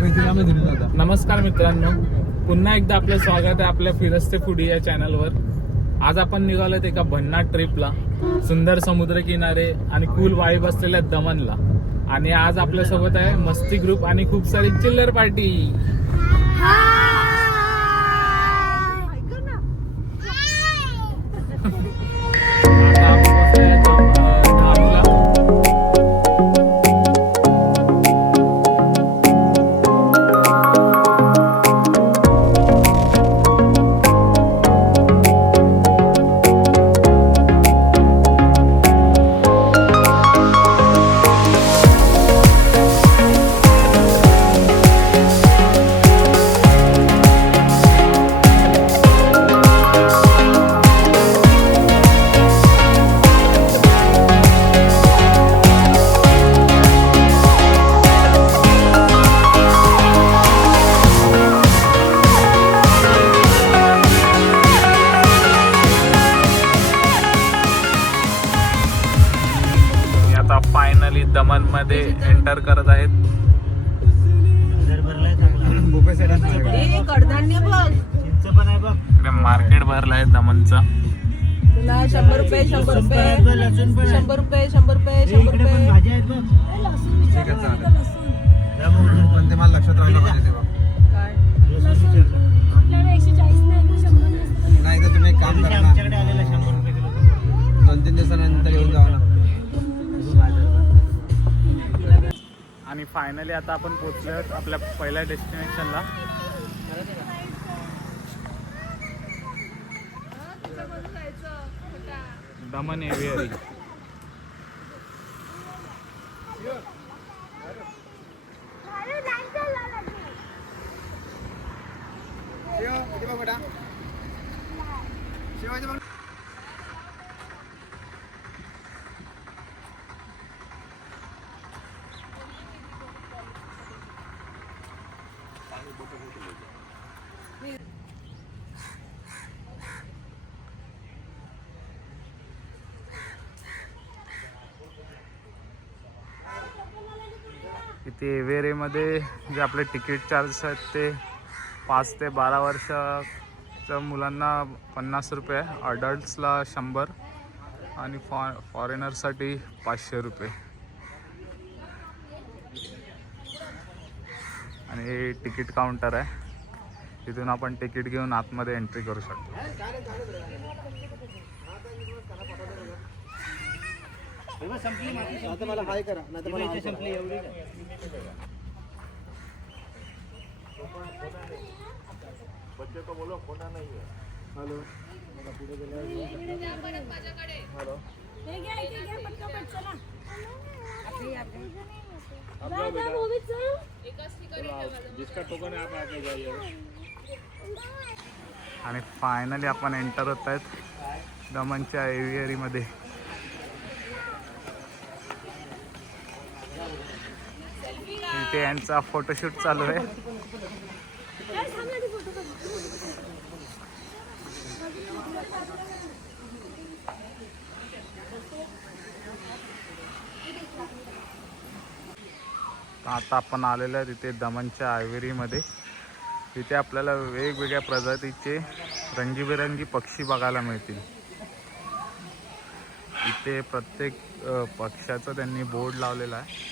नमस्कार मित्रांनो, पुन्हा एकदा आपलं स्वागत आहे आपल्या फिरस्ते फूडी या चॅनलवर. आज आपण निघालोत एका भन्नाट ट्रिपला, सुंदर समुद्रकिनारे आणि कूल वाईब असलेल्या दमनला. आणि आज आपल्यासोबत आहे मस्ती ग्रुप आणि खूप सारी चिल्लर पार्टी. फायनली दमन मध्ये एंटर करत आहेत. मार्केट भरलाय दमनचा. 100 रुपये 100 रुपये 100 रुपये 100 रुपये 100 रुपये. पण ते मला लक्षात राहिलं पाहिजे तेव्हा. काय नाही तर तुम्ही एक काम करा ना, 2-3 दिवसानंतर येऊन जावा ना. आणि फायनली आता आपण पोहोचलो आहोत आपल्या पहिल्या डेस्टिनेशनला. दमन एव्हियरी. इथे एव्हियरीमध्ये जे आपले तिकीट चार्जेस आहेत ते 5 ते 12 वर्षाच्या मुलांना 50 रुपये, अडल्ट्सला 100 आणि फॉरेनरसाठी 500 रुपये. आणि हे तिकीट काउंटर आहे, तिथून आपण तिकीट घेऊन आतमध्ये एंट्री करू शकतो. आता मला हाय करा, नाही तर मला हाय संपली एवढी. बच्चे को बोलो फोन नहीं है. हेलो मला पुढे गेले. हेलो हे घ्या इथे घ्या पटकन पटकन चला. जिसका टोकन आहे आप आगे जाइए. आणि फायनली आपण एंटर होत आहेत दमनच्या एव्हियरीमध्ये. इथे यांचा फोटोशूट चालू आहे. आता आपण आलेलो आहे तिथे दमनच्या एव्हियरीमध्ये. तिथे आपल्याला वेगवेगळ्या प्रजातीचे रंगीबेरंगी पक्षी बघायला मिळतील. इथे प्रत्येक पक्ष्याचं त्यांनी बोर्ड लावलेला आहे.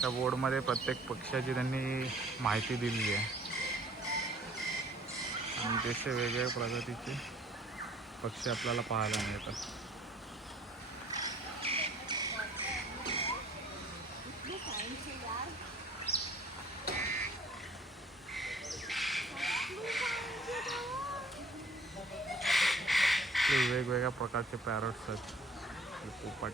त्या बोर्डमध्ये प्रत्येक पक्ष्याची त्यांनी माहिती दिलेली आहे. आणि तसे वेगवेगळ्या प्रजातीचे पक्षी आपल्याला पाहायला मिळतात. वेगवेगळ्या प्रकारचे पॅरट्स आहेत, पोपट.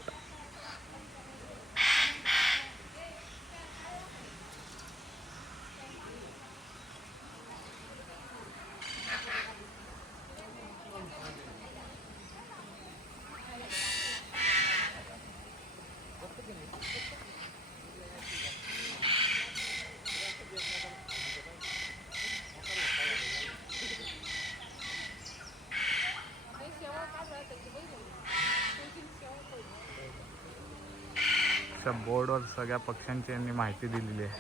अशा बोर्डवर सगळ्या पक्ष्यांची यांनी माहिती दिलेली आहे.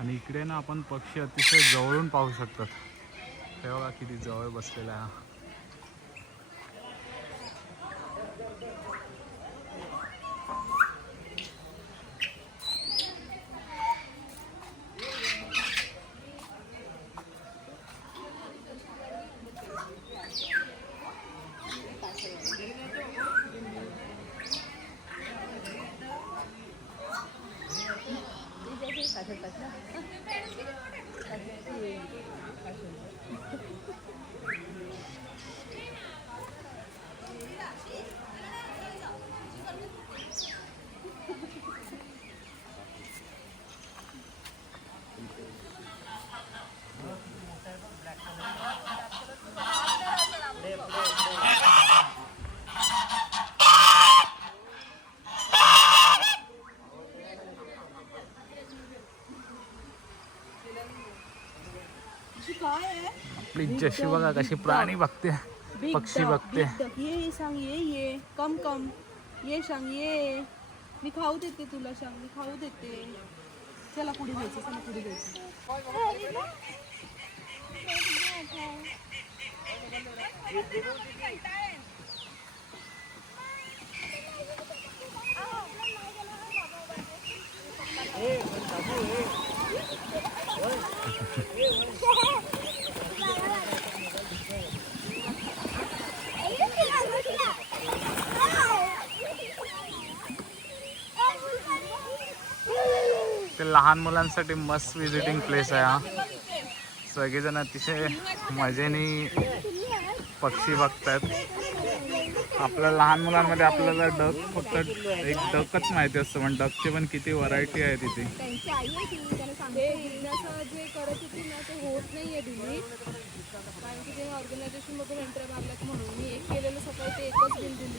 आणि इकडे ना आपण पक्षी अतिशय जवळून पाहू शकतात. हे बघा किती जवळ बसलेला आहे हा. काय आहे? आपली जशी बघा कशी प्राणी बघते, पक्षी बघते. ये सांग ये कम कम ये सांग ये. मी खाऊ देते तुला सांग, मी खाऊ देते. चला पुढे जायचं, चला पुढे जायचं. ते लहान मुलांसाठी मस्त विजिटिंग प्लेस आहे हा. सगळेजण अतिशय मजेने पक्षी बघतात. आपल्या लहान मुलांमध्ये आपल्याला डक फक्त एक डकच माहिती असतं, पण डकचे पण किती व्हरायटी आहे तिथे. त्यांची आई आहे ती, त्याला सांगते बिझनेस जे करत होती ना ते होत नाहीये तुम्ही, कारण की ते ऑर्गनायझेशन मधून एंटर मारल्यात म्हणून. मी एक केलेलं सकाळी ते एकच बिल दिली.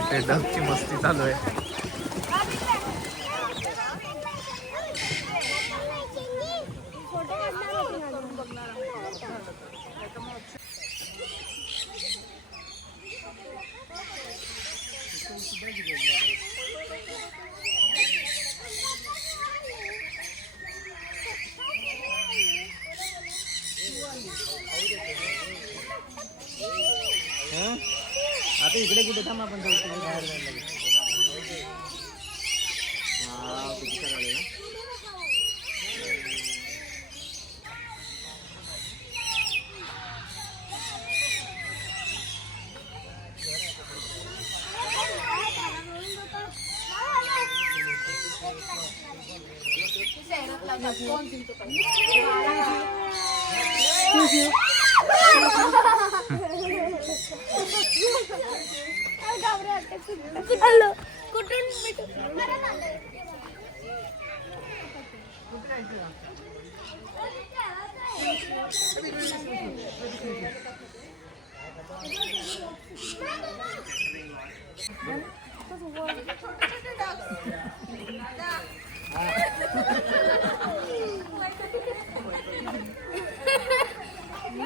इथे डकची मस्ती चालू आहे. आता इकडे कुठे थांब आपण जाऊ, तुम्ही बाहेर जायला लागेल. किती करायला ना.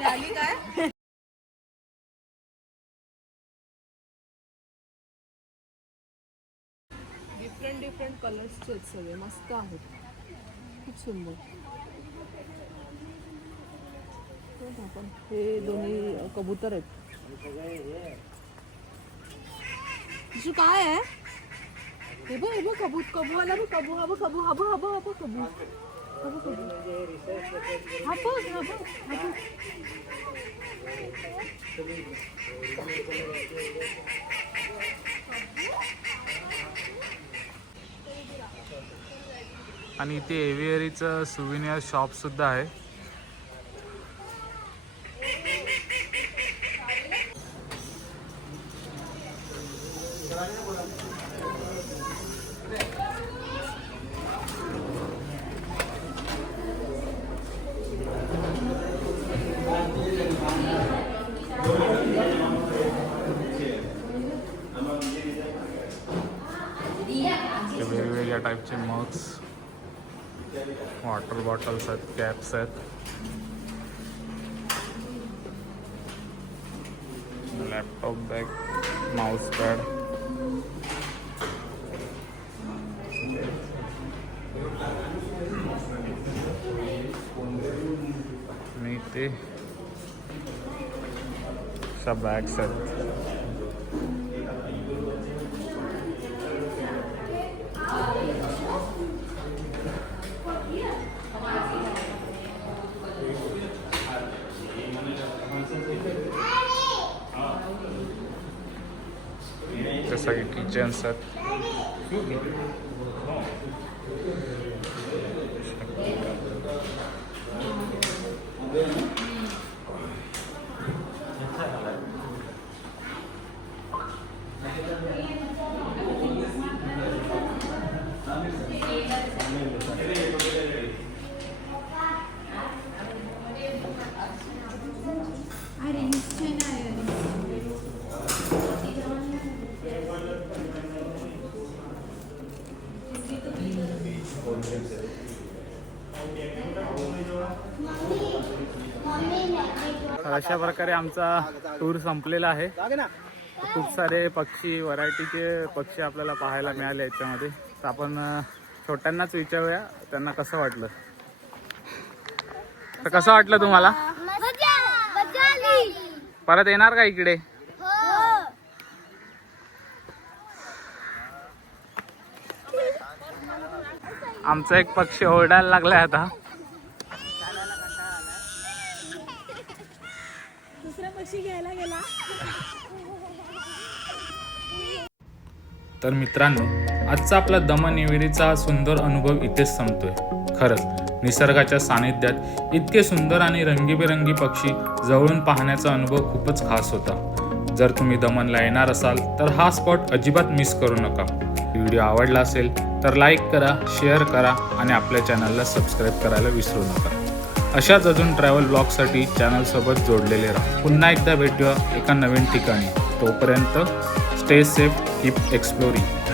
आली काय? डिफरंट कलर्सचे आहेत सगळे, मस्त आहेत, खूप सुंदर. आपण हे दोन्ही कबूतर आहेत. तुझं काय आहे? हे बघ कबू आला बघ, कबू हा बघ, कबू हा बघ, कबू कबू हा बघ. आणि इथे एव्हियरीचं सुविनियर शॉप सुद्धा आहे. वेगवेगळ्या टाईपचे मग्स, वॉटर बॉटल्स आहेत, कॅप्स आहेत, लॅपटॉप बॅग, माउस पॅड, ते सब बॅग्स आहेत. जसं की किचन्स आहेत. तर अशा प्रकारे आमचा टूर संपलेला आहे. खूप सारे पक्षी, व्हरायटीचे पक्षी आपल्याला पाहायला मिळाले याच्यामध्ये. तर आपण छोट्यांनाच विचारूया त्यांना कसं वाटलं. तर कसं वाटलं तुम्हाला? परत येणार का इकडे? आमचा एक पक्षी ओरडायला लागलाय आता. दुसरा पक्षी घ्यायला गेला. तर मित्रांनो, आजचा आपला दमन-निवेरीचा सुंदर अनुभव इथेच संपतोय. खरंच निसर्गाच्या सानिध्यात इतके सुंदर आणि रंगीबेरंगी पक्षी जवळून पाहण्याचा अनुभव खूपच खास होता. जर तुम्ही दमनला येणार असाल तर हा स्पॉट अजिबात मिस करू नका. व्हिडिओ आवडला असेल तर लाईक करा, शेअर करा आणि आपल्या चॅनलला सबस्क्राईब करायला विसरू नका. अशाच अजून ट्रॅव्हल ब्लॉगसाठी चॅनलसोबत जोडलेले राहा. पुन्हा एकदा भेटूया एका नवीन ठिकाणी. तोपर्यंत स्टे सेफ, कीप एक्सप्लोरिंग.